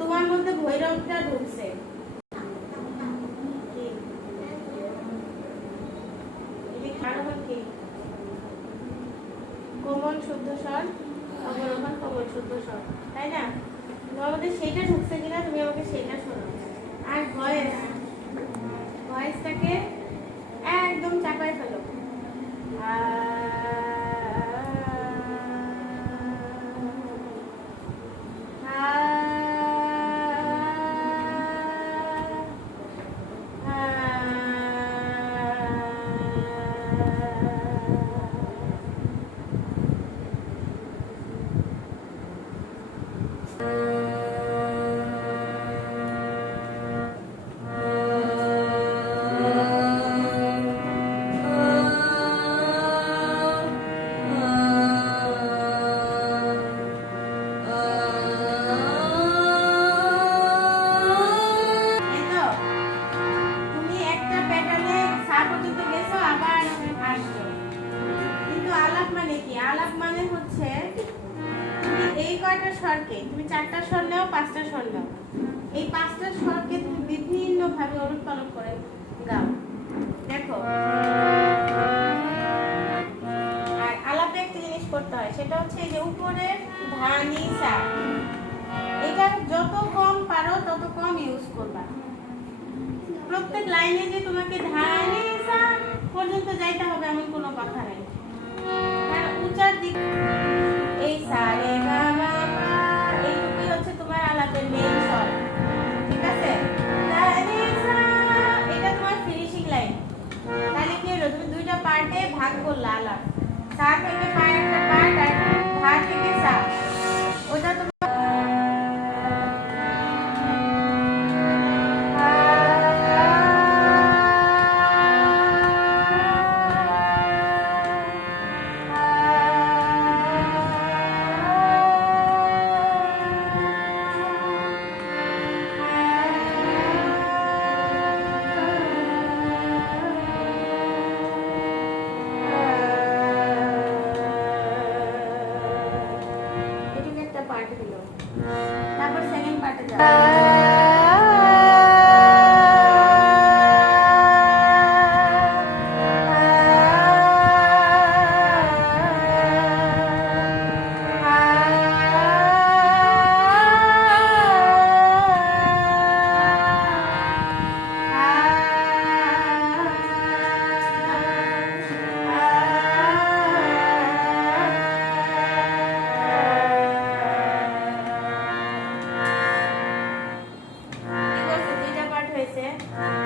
তোমার মধ্যে ভৈরবটা ঢুকছে। কোমল শুদ্ধ স্বর? অবরোহণ কোমল শুদ্ধ স্বর। তাই না? তোমার মধ্যে সেইটা ঢুকছে কিনা তুমি আমাকে সেটা শোনো আর ভয়েস ভয়েসটাকে একদম চাপায় ফেলো। এই মানে কি? আলাপ মানে হচ্ছে তুমি এই কয়টা স্বরকে? তুমি চারটা স্বর নাও, পাঁচটা স্বর নাও। এই পাঁচটা স্বরকে তুমি বিভিন্ন ভাবে ওলট করে গাও। দেখো। আর আলাপে একটা জিনিস করতে হয়, সেটা হচ্ছে যে উপরে ধা নি সা এটা যত কম পারো, তত কম ইউজ করবা। প্রত্যেক লাইনে যে তোমাকে ধানি সা পর্যন্ত যাইতে হবে, এমন কোনো কথা নেই। দিক এই সারে গা মা হচ্ছে তোমার আলাপের মেইন স্বর ঠিক আছে? এটা তোমার ফিনিশিং লাইন তাহলে কি হলো? তুমি দুইটা পার্টে ভাগ করলা আলাপ। সা থেকে né?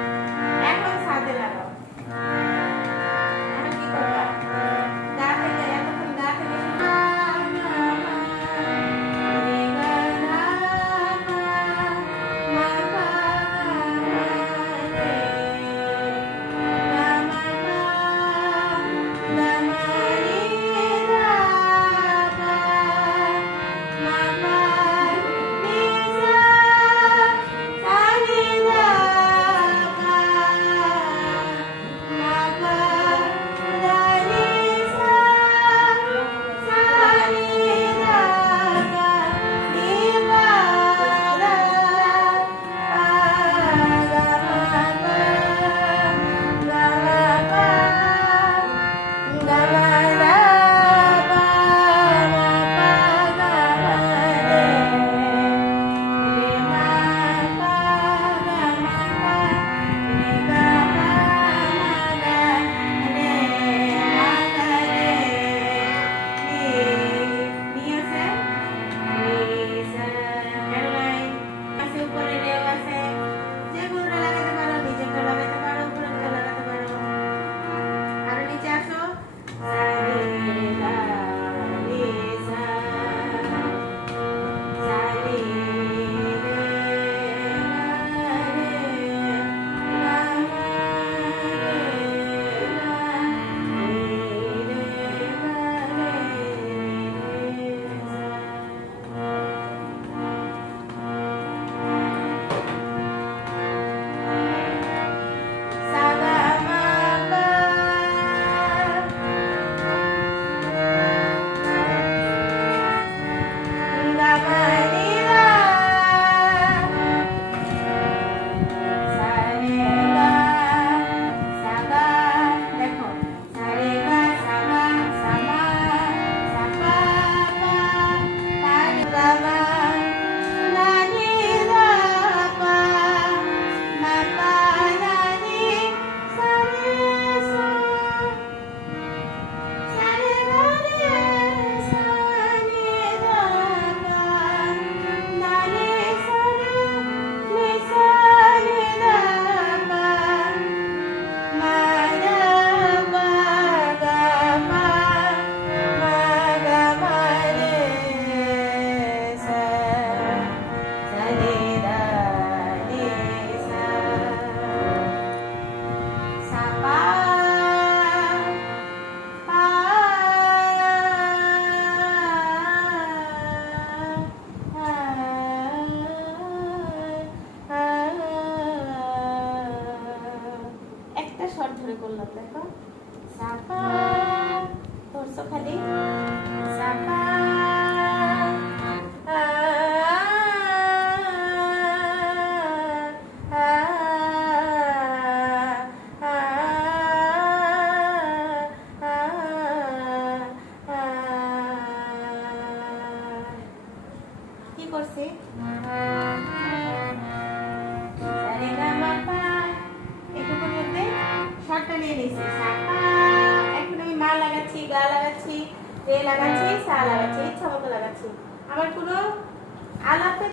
वर थोडे गोल लागलाय का साखर थोडस खाली साखर আমার কোনো আলাপে